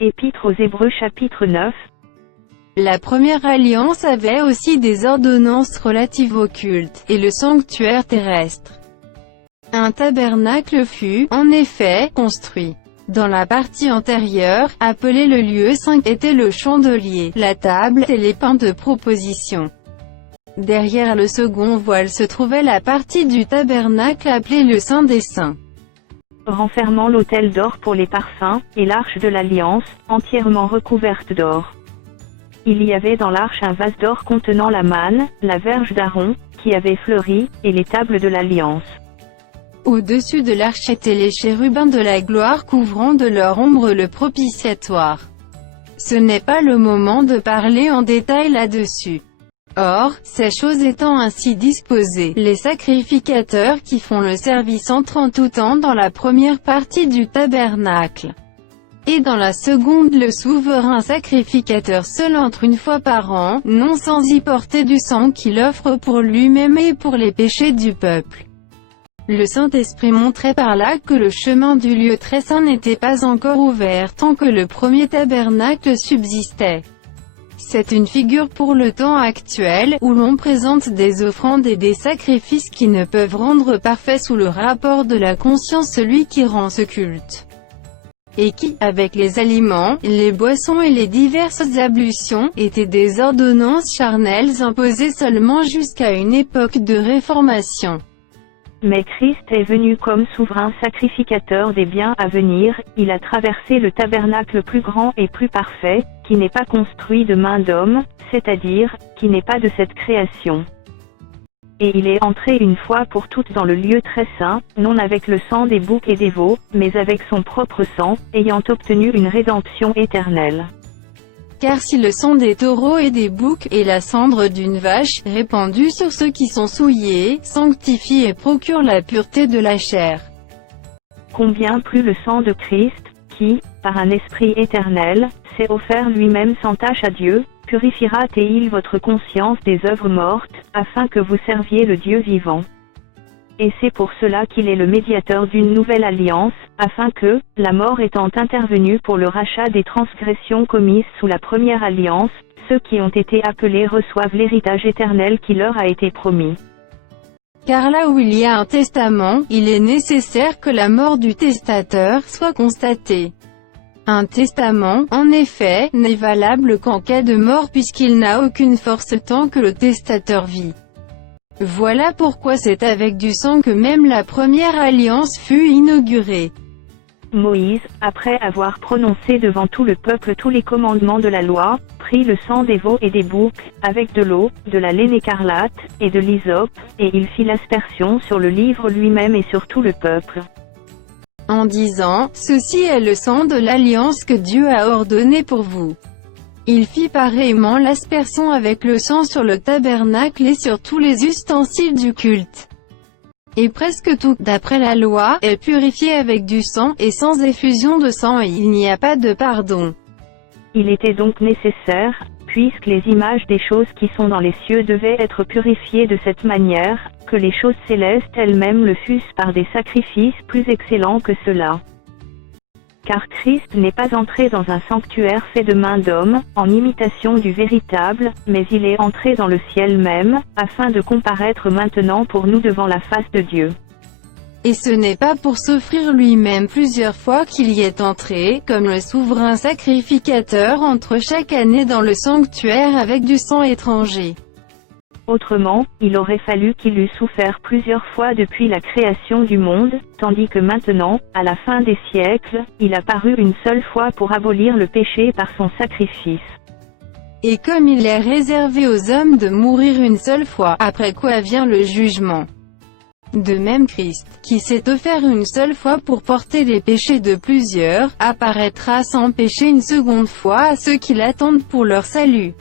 Épître aux Hébreux chapitre 9. La première alliance avait aussi des ordonnances relatives au culte, et le sanctuaire terrestre. Un tabernacle fut, en effet, construit. Dans la partie antérieure, appelée le lieu saint, était le chandelier, la table et les pains de proposition. Derrière le second voile se trouvait la partie du tabernacle appelée le Saint des Saints, renfermant l'autel d'or pour les parfums, et l'arche de l'alliance, entièrement recouverte d'or. Il y avait dans l'arche un vase d'or contenant la manne, la verge d'Aaron, qui avait fleuri, et les tables de l'alliance. Au-dessus de l'arche étaient les chérubins de la gloire couvrant de leur ombre le propitiatoire. Ce n'est pas le moment de parler en détail là-dessus. Or, ces choses étant ainsi disposées, les sacrificateurs qui font le service entrent en tout temps dans la première partie du tabernacle. Et dans la seconde le souverain sacrificateur seul entre une fois par an, non sans y porter du sang qu'il offre pour lui-même et pour les péchés du peuple. Le Saint-Esprit montrait par là que le chemin du lieu très saint n'était pas encore ouvert tant que le premier tabernacle subsistait. C'est une figure pour le temps actuel, où l'on présente des offrandes et des sacrifices qui ne peuvent rendre parfait sous le rapport de la conscience celui qui rend ce culte. Et qui, avec les aliments, les boissons et les diverses ablutions, étaient des ordonnances charnelles imposées seulement jusqu'à une époque de réformation. Mais Christ est venu comme souverain sacrificateur des biens à venir, il a traversé le tabernacle plus grand et plus parfait, qui n'est pas construit de main d'homme, c'est-à-dire, qui n'est pas de cette création. Et il est entré une fois pour toutes dans le lieu très saint, non avec le sang des boucs et des veaux, mais avec son propre sang, ayant obtenu une rédemption éternelle. Car si le sang des taureaux et des boucs, et la cendre d'une vache, répandue sur ceux qui sont souillés, sanctifie et procure la pureté de la chair, combien plus le sang de Christ, qui, par un esprit éternel, s'est offert lui-même sans tache à Dieu, purifiera-t-il votre conscience des œuvres mortes, afin que vous serviez le Dieu vivant. Et c'est pour cela qu'il est le médiateur d'une nouvelle alliance, afin que, la mort étant intervenue pour le rachat des transgressions commises sous la première alliance, ceux qui ont été appelés reçoivent l'héritage éternel qui leur a été promis. Car là où il y a un testament, il est nécessaire que la mort du testateur soit constatée. Un testament, en effet, n'est valable qu'en cas de mort puisqu'il n'a aucune force tant que le testateur vit. Voilà pourquoi c'est avec du sang que même la première alliance fut inaugurée. Moïse, après avoir prononcé devant tout le peuple tous les commandements de la loi, prit le sang des veaux et des boucs, avec de l'eau, de la laine écarlate, et de l'hysope, et il fit l'aspersion sur le livre lui-même et sur tout le peuple. En disant, ceci est le sang de l'alliance que Dieu a ordonné pour vous. Il fit pareillement l'aspersion avec le sang sur le tabernacle et sur tous les ustensiles du culte. Et presque tout, d'après la loi, est purifié avec du sang, et sans effusion de sang il n'y a pas de pardon. Il était donc nécessaire, puisque les images des choses qui sont dans les cieux devaient être purifiées de cette manière, que les choses célestes elles-mêmes le fussent par des sacrifices plus excellents que ceux-là. Car Christ n'est pas entré dans un sanctuaire fait de main d'homme, en imitation du véritable, mais il est entré dans le ciel même, afin de comparaître maintenant pour nous devant la face de Dieu. Et ce n'est pas pour s'offrir lui-même plusieurs fois qu'il y est entré, comme le souverain sacrificateur entre chaque année dans le sanctuaire avec du sang étranger. Autrement, il aurait fallu qu'il eût souffert plusieurs fois depuis la création du monde, tandis que maintenant, à la fin des siècles, il a paru une seule fois pour abolir le péché par son sacrifice. Et comme il est réservé aux hommes de mourir une seule fois, après quoi vient le jugement. De même Christ, qui s'est offert une seule fois pour porter les péchés de plusieurs, apparaîtra sans péché une seconde fois à ceux qui l'attendent pour leur salut.